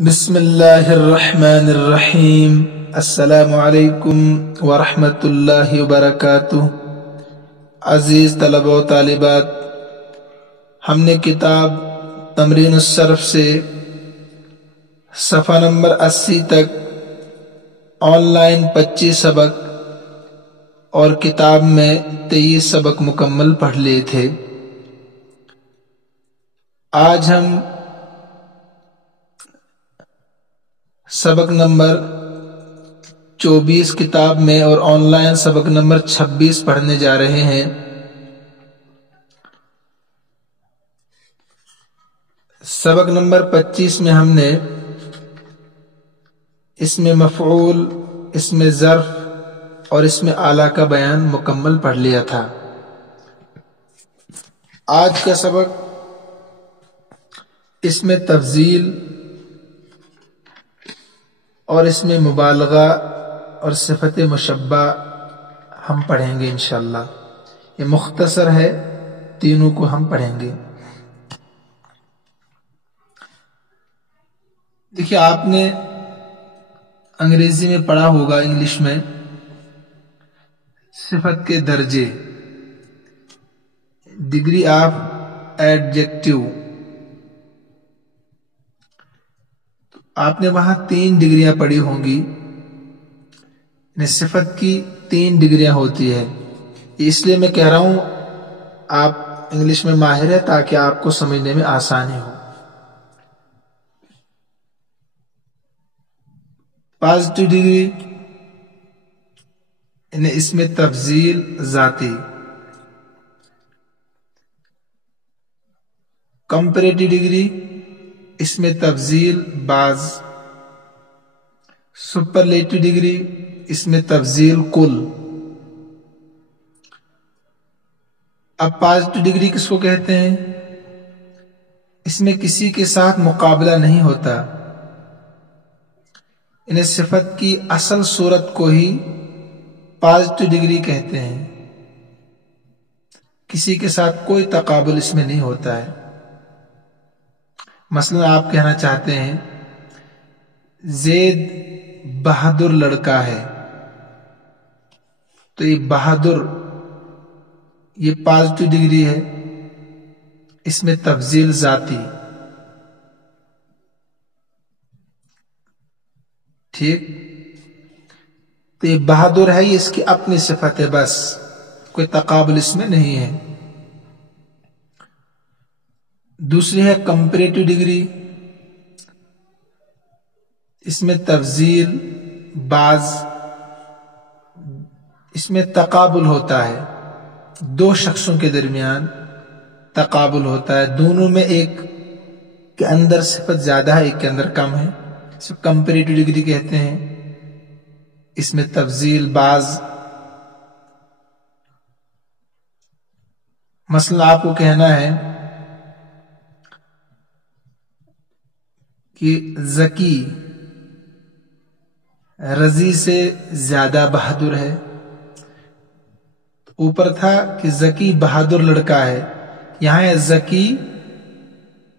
بسم اللہ الرحمن الرحیم۔ السلام علیکم ورحمۃ اللہ وبرکاتہ۔ عزیز طلبہ و طالبات، ہم نے کتاب تمرین الصرف سے صفحہ نمبر 80 تک آن لائن 25 سبق اور کتاب میں 23 سبق مکمل پڑھ لیے تھے۔ آج ہم سبق نمبر 24 کتاب میں اور آن لائن سبق نمبر 26 پڑھنے جا رہے ہیں۔ سبق نمبر 25 میں ہم نے اسم مفعول، اسم ظرف اور اسم اعلیٰ کا بیان مکمل پڑھ لیا تھا۔ آج کا سبق اسم تفضیل اور اس میں مبالغہ اور صفت مشبہ ہم پڑھیں گے انشاءاللہ۔ یہ مختصر ہے، تینوں کو ہم پڑھیں گے۔ دیکھیے، آپ نے انگریزی میں پڑھا ہوگا، انگلش میں صفت کے درجے، ڈگری آف ایڈجیکٹو۔ آپ نے وہاں 3 ڈگریاں پڑھی ہوں گی۔ صفت کی 3 ڈگریاں ہوتی ہے۔ اس لیے میں کہہ رہا ہوں آپ انگلش میں ماہر ہے تاکہ آپ کو سمجھنے میں آسانی ہو۔ پازیٹو ڈگری اس میں تفضیل ذاتی، کمپیریٹو ڈگری اس میں تفضیل بعض، سپرلیٹو ڈگری اس میں تفضیل کل۔ اب پازیٹو ڈگری کس کو کہتے ہیں؟ اس میں کسی کے ساتھ مقابلہ نہیں ہوتا، انہیں صفت کی اصل صورت کو ہی پازیٹو ڈگری کہتے ہیں۔ کسی کے ساتھ کوئی تقابل اس میں نہیں ہوتا ہے۔ مثلا آپ کہنا چاہتے ہیں زید بہادر لڑکا ہے، تو یہ بہادر یہ پازیٹو ڈگری ہے، اس میں تفضیل ذاتی۔ ٹھیک، تو یہ بہادر ہے، یہ اس کی اپنی صفت ہے، بس کوئی تقابل اس میں نہیں ہے۔ دوسری ہے کمپیریٹو ڈگری، اس میں تفضیل بعض، اس میں تقابل ہوتا ہے، 2 شخصوں کے درمیان تقابل ہوتا ہے، دونوں میں ایک کے اندر صفت زیادہ ہے، ایک کے اندر کم ہے، اس کو کمپیریٹو ڈگری کہتے ہیں۔ اس میں تفضیل بعض، مثلا آپ کو کہنا ہے کہ ذکی رضی سے زیادہ بہادر ہے۔ اوپر تھا کہ ذکی بہادر لڑکا ہے، یہاں ہے ذکی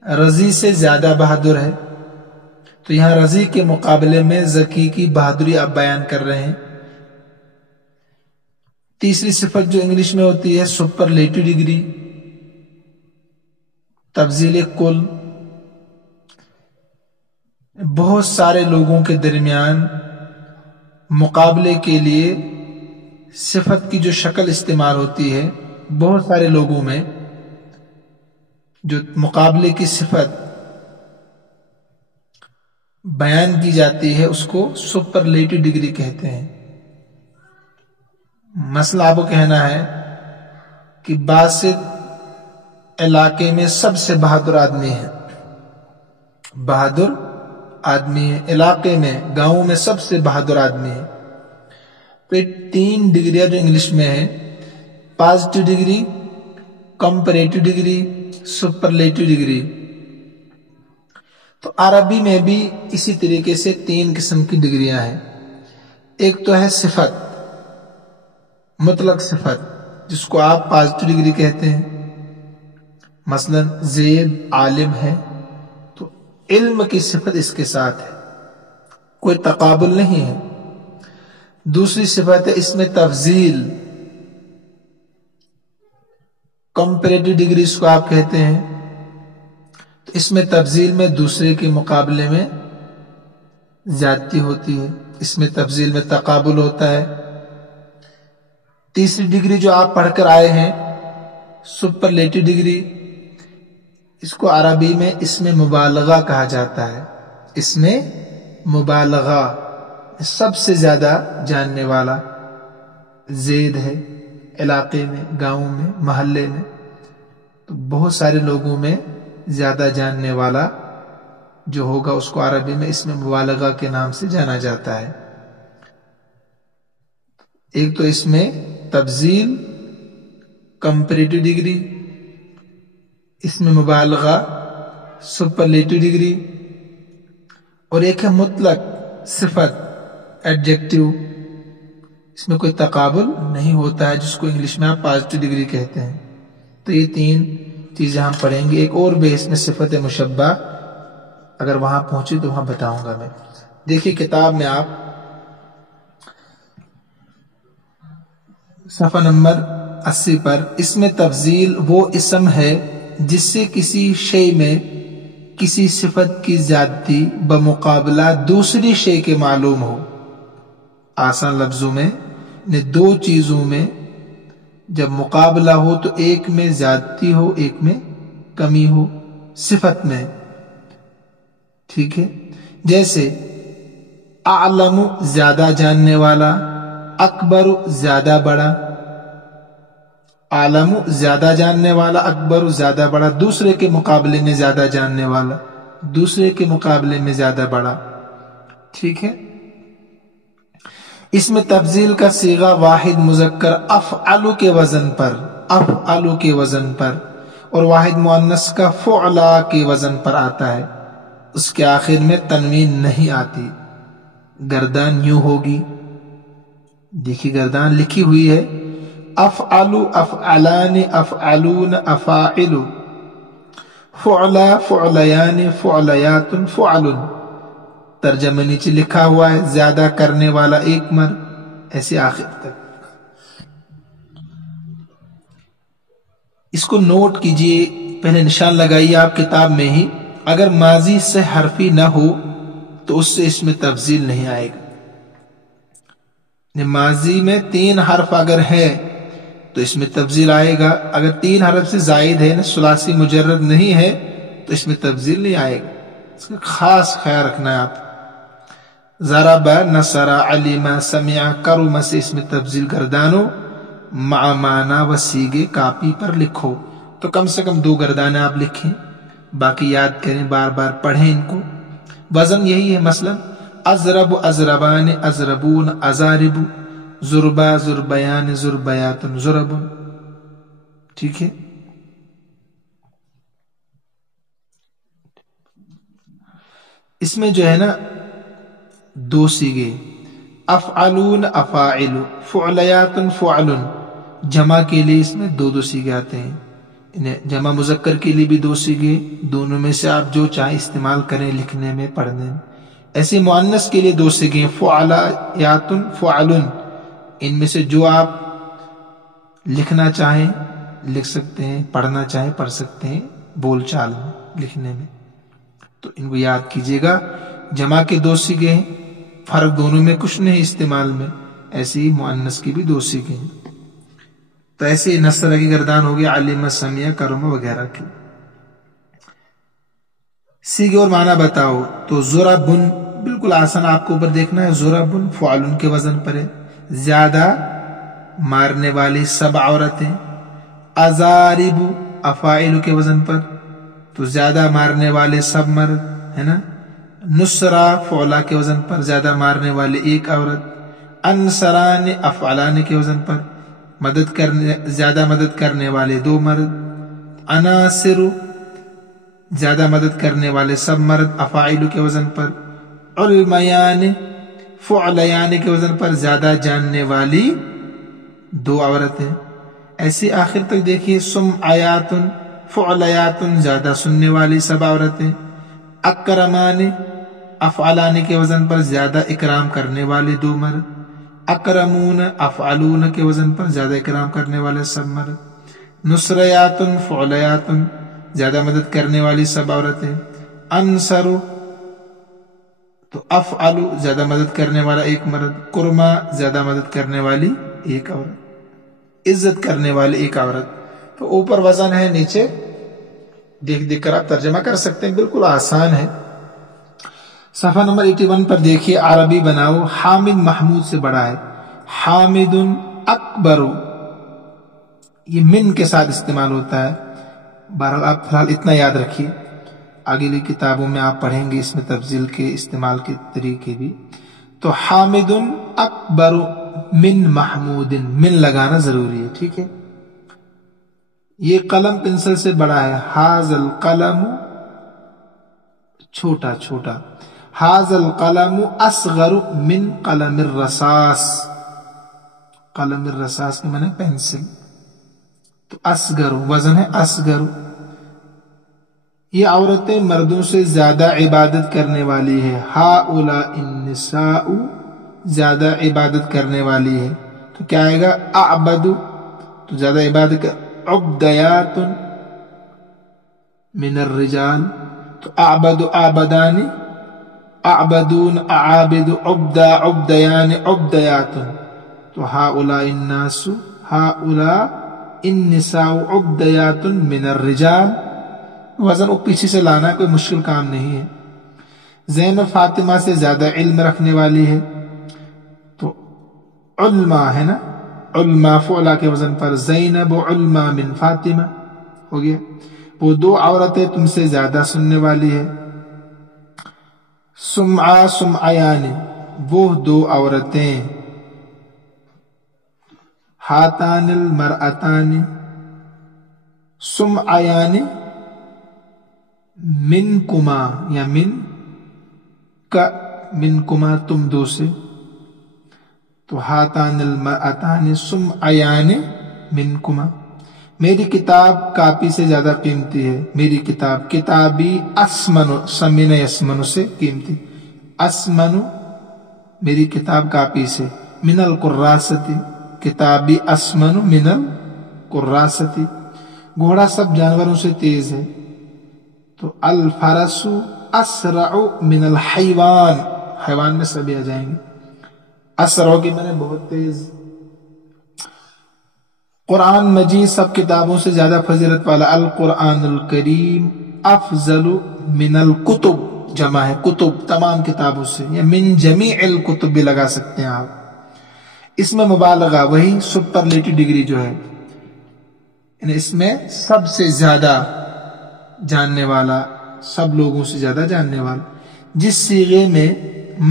رضی سے زیادہ بہادر ہے، تو یہاں رضی کے مقابلے میں ذکی کی بہادری آپ بیان کر رہے ہیں۔ تیسری صفت جو انگلش میں ہوتی ہے سپرلیٹو ڈگری، تفضیل کل، بہت سارے لوگوں کے درمیان مقابلے کے لیے صفت کی جو شکل استعمال ہوتی ہے، بہت سارے لوگوں میں جو مقابلے کی صفت بیان کی جاتی ہے اس کو سپرلیٹو ڈگری کہتے ہیں۔ مثلا آپ کو کہنا ہے کہ باسط علاقے میں سب سے بہادر آدمی ہے، بہادر آدمی ہے، علاقے میں گاؤں میں سب سے بہادر آدمی ہے۔ تو یہ 3 ڈگریاں جو انگلش میں ہے، positive degree, comparative degree, superlative degree. تو عربی میں بھی اسی طریقے سے 3 قسم کی ڈگریاں ہیں۔ ایک تو ہے صفت، مطلق صفت، جس کو آپ پازیٹو ڈگری کہتے ہیں۔ مثلا زید عالم ہے، تو علم کی صفت اس کے ساتھ ہے، کوئی تقابل نہیں ہے۔ دوسری صفت ہے اس میں تفضیل، کمپیریٹو ڈگری اس کو آپ کہتے ہیں، تو اس میں تفضیل میں دوسرے کے مقابلے میں زیادتی ہوتی ہے، اس میں تفضیل میں تقابل ہوتا ہے۔ تیسری ڈگری جو آپ پڑھ کر آئے ہیں سپرلیٹو ڈگری، اس کو عربی میں اس میں مبالغہ کہا جاتا ہے، اس میں مبالغہ، سب سے زیادہ جاننے والا زید ہے علاقے میں، گاؤں میں، محلے میں، تو بہت سارے لوگوں میں زیادہ جاننے والا جو ہوگا اس کو عربی میں اس میں مبالغہ کے نام سے جانا جاتا ہے۔ ایک تو اس میں تفضیل، کمپیریٹو ڈگری، اس میں مبالغہ، سپرلیٹو ڈگری، اور ایک ہے مطلق صفت، ایڈجیکٹو، اس میں کوئی تقابل نہیں ہوتا ہے، جس کو انگلش میں آپ پازیٹو ڈگری کہتے ہیں۔ تو یہ تین چیزیں ہم پڑھیں گے۔ ایک اور بھی اس میں صفت مشبہ، اگر وہاں پہنچی تو وہاں بتاؤں گا میں۔ دیکھیے کتاب میں آپ صفحہ نمبر 80 پر، اس میں تفضیل وہ اسم ہے جس سے کسی شے میں کسی صفت کی زیادتی بمقابلہ دوسری شے کے معلوم ہو۔ آسان لفظوں میں دو چیزوں میں جب مقابلہ ہو تو ایک میں زیادتی ہو، ایک میں کمی ہو صفت میں، ٹھیک ہے؟ جیسے اعلم زیادہ جاننے والا، اکبر زیادہ بڑا، عالم زیادہ جاننے والا، اکبر زیادہ بڑا، دوسرے کے مقابلے میں زیادہ جاننے والا، دوسرے کے مقابلے میں زیادہ بڑا، ٹھیک ہے؟ اس میں تفضیل کا صیغہ واحد مذکر افعل کے وزن پر، افعل کے وزن پر، اور واحد مؤنث کا فعلا کے وزن پر آتا ہے۔ اس کے آخر میں تنوین نہیں آتی، گردان یوں ہوگی، دیکھیے گردان لکھی ہوئی ہے، افعل، افعلان، افعلون، افاعل، فعلا، فعلیان، فعلیات، فعل۔ ترجمہ نیچے لکھا ہوا ہے، زیادہ کرنے والا ایک مرد، ایسے آخر تک۔ اس کو نوٹ کیجئے، پہلے نشان لگائیے آپ کتاب میں ہی، اگر ماضی سے حرفی نہ ہو تو اس سے اس میں تفضیل نہیں آئے گا۔ ماضی میں 3 حرف اگر ہے تو اس میں تفضیل آئے گا، اگر 3 حرف سے زائد ہے، ثلاثی مجرد نہیں ہے تو اس میں تفضیل نہیں آئے گا۔ اس کا خاص خیال رکھنا ہے آپ۔ ضرب، نصر، علم، سمع، کرم سے اس میں تفضیل گردانو، مع معنی و صیغے کاپی پر لکھو، تو کم سے کم 2 گردانے آپ لکھیں، باقی یاد کریں، بار بار پڑھیں ان کو۔ وزن یہی ہے، مثلا اضرب، اضربان، اضربون، اضارب، ضربا، ضربیان، ضربیات، ضرب، ٹھیک ہے؟ اس میں جو ہے نا 2 صیغے، افعلون، افاعل، فعلیات، فعل، جمع کے لیے اس میں 2 صیغے آتے ہیں، جمع مذکر کے لیے بھی 2 صیغے، دونوں میں سے آپ جو چاہیں استعمال کریں لکھنے میں، پڑھنے میں۔ ایسے مؤنث کے لیے 2 صیغے، فعلیات، فعل، ان میں سے جو آپ لکھنا چاہیں لکھ سکتے ہیں، پڑھنا چاہیں پڑھ سکتے ہیں، بول چال میں، لکھنے میں، تو ان کو یاد کیجئے گا۔ جمع کے 2 صیغے ہیں، فرق دونوں میں کچھ نہیں استعمال میں، ایسے ہی مؤنث کی بھی 2 صیغے ہیں۔ تو ایسے نصر کی گردان ہوگی، علم، سمع، کرم وغیرہ کی۔ صیغے اور معنی بتاؤ، تو ضربن بالکل آسان، آپ کو اوپر دیکھنا ہے، ضربن فعلن کے وزن پر ہے، زیادہ مارنے والی 7 عورتیں۔ اضارب افاعل کے وزن پر، تو زیادہ مارنے والے 7 مرد، ہے نا؟ نصرہ فعلا کے وزن پر، زیادہ مارنے والے 1 عورت۔ انصران افعلان کے وزن پر، زیادہ مدد کرنے والے 2 مرد۔ عناصر زیادہ مدد کرنے والے 7 مرد، افاعل کے وزن پر۔ علمیان فعلیان کے وزن پر، زیادہ جاننے والی 2 عورتیں۔ ایسے آخر تک دیکھیے، سمعیات، فعلیات، زیادہ سننے والی 7 عورتیں۔ اکرمانی افعلانی کے وزن پر زیادہ اکرام کرنے والے دو مرد، اکرمون افعلون کے وزن پر زیادہ اکرام کرنے والے سب مرد، نصریات فعلیات زیادہ مدد کرنے والی سب عورتیں، انصر تو افعل زیادہ مدد کرنے والا ایک مرد، کرما زیادہ مدد کرنے والی ایک عورت، عزت کرنے والی ایک عورت۔ تو اوپر وزن ہے، نیچے دیکھ دیکھ کر آپ ترجمہ کر سکتے ہیں، بالکل آسان ہے۔ صفحہ نمبر 81 پر دیکھیے، عربی بناؤ، حامد محمود سے بڑا ہے، حامد اکبر، یہ من کے ساتھ استعمال ہوتا ہے۔ بہرحال آپ فی الحال اتنا یاد رکھیے، اگلی کتابوں میں آپ پڑھیں گے اس میں تفضیل کے استعمال کے طریقے بھی۔ تو حامد اکبر من محمود، من لگانا ضروری ہے، ٹھیک ہے۔ یہ قلم پنسل سے بڑا ہے، ھذا القلم چھوٹا چھوٹا، ھذا القلم اصغر من قلم الرصاص، قلم الرصاص کے معنی پینسل، تو اصغر وزن ہے اصغر۔ یہ عورتیں مردوں سے زیادہ عبادت کرنے والی ہے، ہؤلاء النساء زیادہ عبادت کرنے والی ہے، تو کیا آئے گا؟ اعبد تو زیادہ عبادت کر، عبدیات من الرجال، تو اعبد اعبدان، اعبدون اعابد، عبدا عبدیان عبدیات، تو ہؤلاء الناس ہؤلاء النساء عبدیات من الرجال، وزن وہ پیچھے سے لانا کوئی مشکل کام نہیں ہے۔ زینب فاطمہ سے زیادہ علم رکھنے والی ہے، تو علما ہے نا، علما فعلا کے وزن پر، زینب علما من فاطمہ ہو گیا۔ وہ دو عورتیں تم سے زیادہ سننے والی ہے، سمعا سمعیان وہ دو عورتیں، ہاتان المرأتان سمعیان منکما یا من کا، منکما تم دو سے، تو ہاتان المرأتان سمعیان منکما۔ میری کتاب کاپی سے زیادہ قیمتی ہے، میری کتاب، کتابی اسمن، سمن یسمن سے قیمتی، اسمن میری کتاب کاپی سے، من القراست کتابی اسمن من القراست، گھوڑا سب جانوروں سے تیز ہے، تو الفرس اسرع من الحیوان، حیوان میں سبھی آ جائیں گے، اسرع کے معنی بہت تیز۔ قرآن مجید سب کتابوں سے زیادہ فضیلت والا، القرآن الکریم افضل من الکتب، جمع ہے کتب، تمام کتابوں سے، یا من جمیع الکتب بھی لگا سکتے ہیں آپ۔ اس میں مبالغہ، وہی سپرلیٹو ڈگری جو ہے، یعنی اس میں سب سے زیادہ جاننے والا، سب لوگوں سے زیادہ جاننے والا۔ جس صیغے میں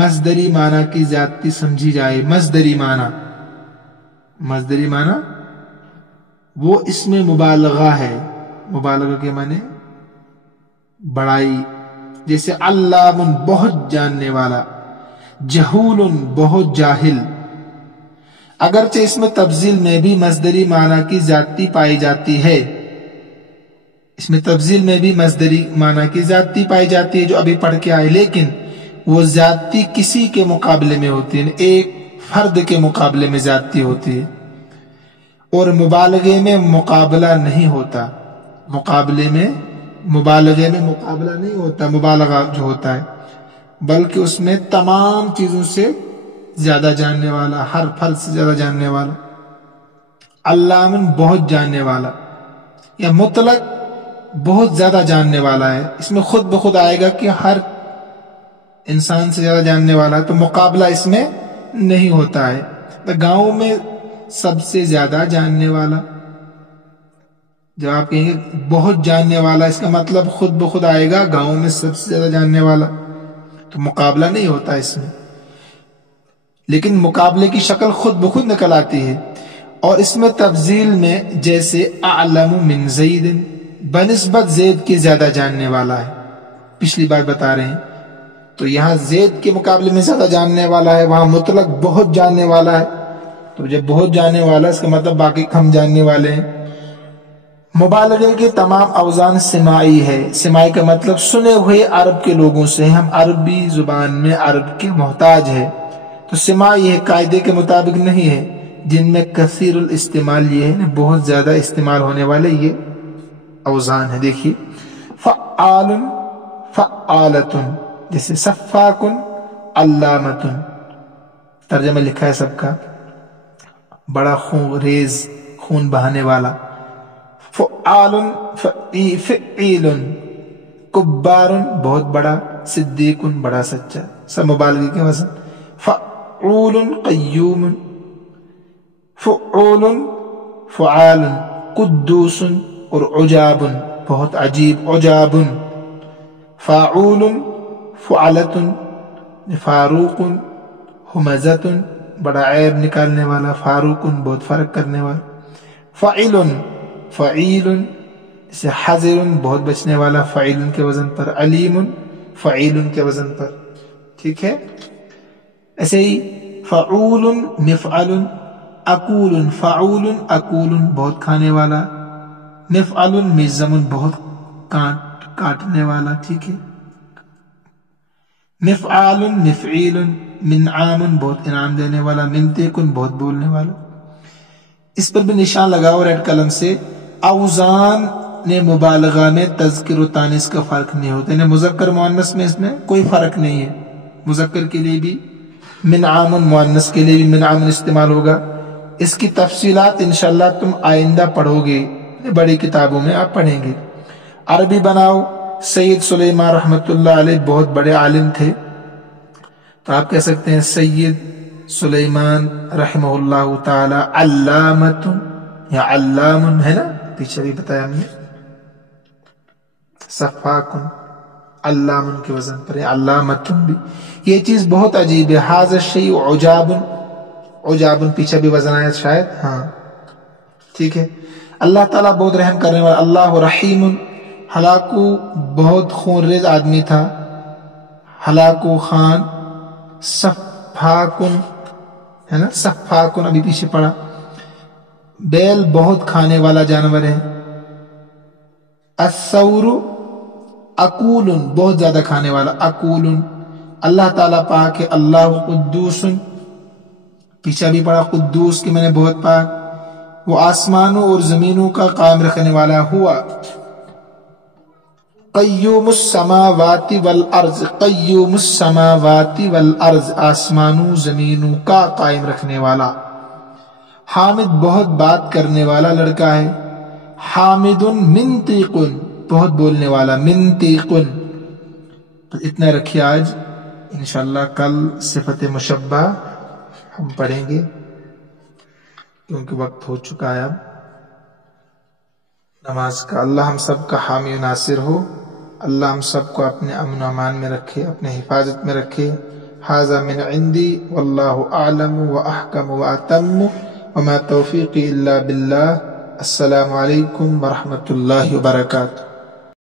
مصدری معنی کی زیادتی سمجھی جائے، مصدری معنی وہ اس میں مبالغہ ہے، مبالغہ کے معنی بڑائی، جیسے علام بہت جاننے والا، جہول بہت جاہل۔ اگرچہ اس میں تفضیل میں بھی مصدری معنی کی زیادتی پائی جاتی ہے، اس میں تفضیل میں بھی مصدری معنی کی زیادتی پائی جاتی ہے جو ابھی پڑھ کے آئے، لیکن وہ زیادتی کسی کے مقابلے میں ہوتی ہے، ایک فرد کے مقابلے میں زیادتی ہوتی ہے، اور مبالغے میں مقابلہ نہیں ہوتا، مبالغے میں مقابلہ نہیں ہوتا، مبالغہ جو ہوتا ہے، بلکہ اس میں تمام چیزوں سے زیادہ جاننے والا، ہر فرد سے زیادہ جاننے والا، علام بہت جاننے والا، یا مطلق بہت زیادہ جاننے والا ہے، اس میں خود بخود آئے گا کہ ہر انسان سے زیادہ جاننے والا، تو مقابلہ اس میں نہیں ہوتا ہے۔ تو گاؤں میں سب سے زیادہ جاننے والا، جب آپ کہیں گے بہت جاننے والا، اس کا مطلب خود بخود آئے گا گاؤں میں سب سے زیادہ جاننے والا، تو مقابلہ نہیں ہوتا اس میں، لیکن مقابلے کی شکل خود بخود نکل آتی ہے۔ اور اس میں تفضیل میں جیسے اعلم من زید، بنسبت زید کے زیادہ جاننے والا ہے، پچھلی بار بتا رہے ہیں، تو یہاں زید کے مقابلے میں زیادہ جاننے والا ہے، وہاں مطلق بہت جاننے والا ہے، تو جب بہت جاننے والا اس کا مطلب باقی کم جاننے والے ہیں۔ مبالغے کے تمام اوزان سماعی ہے. سماعی کا مطلب سنے ہوئے عرب کے لوگوں سے. ہم عربی زبان میں عرب کے محتاج ہے تو سماعی ہے، قاعدے کے مطابق نہیں ہے. جن میں کثیر الاستعمال یہ ہے، بہت زیادہ استعمال ہونے والے یہ اوزان ہے. دیکھیے فعال، فعالۃ، جیسے سفاک، علامۃ. ترجمہ لکھا ہے سب کا، بڑا خون ریز، خون بہانے والا. فعال، فعیل، کبار، بہت بڑا. صدیق، بڑا سچا. سب مبالغے کے وزن. فعول، قیوم. فعول، فعال. قدوس اور عجاب، بہت عجیب. عجاب. فاعول، فعلت. فاروق، ہمزت، بڑا عیب نکالنے والا. فاروق، بہت فرق کرنے والا. فعل، فعیل، جیسے حذر، بہت بچنے والا. فعیل کے وزن پر. علیم، فعیل کے وزن پر. ٹھیک ہے. ایسے ہی فعول، مفعل. اکول، فعول، اکول، بہت کھانے والا. مفعل، مزم، بہت کاٹنے والا. ٹھیک ہے. مفعال، مفعیل. منعام، بہت انعام دینے والا. منطق، بہت بولنے والا. اس پر بھی نشان لگاؤ ریڈ قلم سے. اوزان مبالغہ میں تذکر و تانیث کا فرق نہیں ہوتا، یعنی مذکر مؤنث میں اس میں کوئی فرق نہیں ہے. مذکر کے لیے بھی منعام، مؤنث کے لیے بھی منعام استعمال ہوگا. اس کی تفصیلات انشاءاللہ تم آئندہ پڑھو گے، بڑی کتابوں میں آپ پڑھیں گے. عربی بناؤ. سید سلیمان رحمۃ اللہ علیہ بہت بڑے عالم تھے، تو آپ کہہ سکتے ہیں سید سلیمان رحمہ اللہ تعالی علامت یا علام، ہے نا، پیچھے بھی بتایا ہم نے. صفاک، علام کے وزن پر. علامت بھی یہ چیز بہت عجیب ہے. ھذا الشیء عجاب. عجاب پیچھے بھی وزن آیا شاید. ہاں ٹھیک ہے. اللہ تعالیٰ بہت رحم کرنے والا. اللہ رحیم. ہلاکو بہت خون ریز آدمی تھا. Hulagu Khan. صفاکن، ہے نا، صفاکن ابھی پیچھے پڑا. بیل بہت کھانے والا جانور ہے. الثور، اکول، بہت زیادہ کھانے والا. اکول. اللہ تعالیٰ پاک ہے. اللہ قدوس، پیچھے بھی پڑا. قدوس کی میں نے بہت پاک. وہ آسمانوں اور زمینوں کا قائم رکھنے والا. ہوا قیوم السماوات والارض. قیوم السماوات والارض، آسمانوں زمینوں کا قائم رکھنے والا. حامد، بہت بات کرنے والا لڑکا ہے. حامد، منطق، بہت بولنے والا. منطق. تو اتنا رکھیے آج. انشاءاللہ کل صفت مشبہ ہم پڑھیں گے، کیونکہ وقت ہو چکا ہے اب نماز کا. اللہ ہم سب کا حامی و ناصر ہو. اللہ ہم سب کو اپنے امن و امان میں رکھے، اپنے حفاظت میں رکھے. ھذا من عندی واللہ اعلم واحکم واتم وما توفیقی الا باللہ. السلام علیکم ورحمۃ اللہ وبرکاتہ.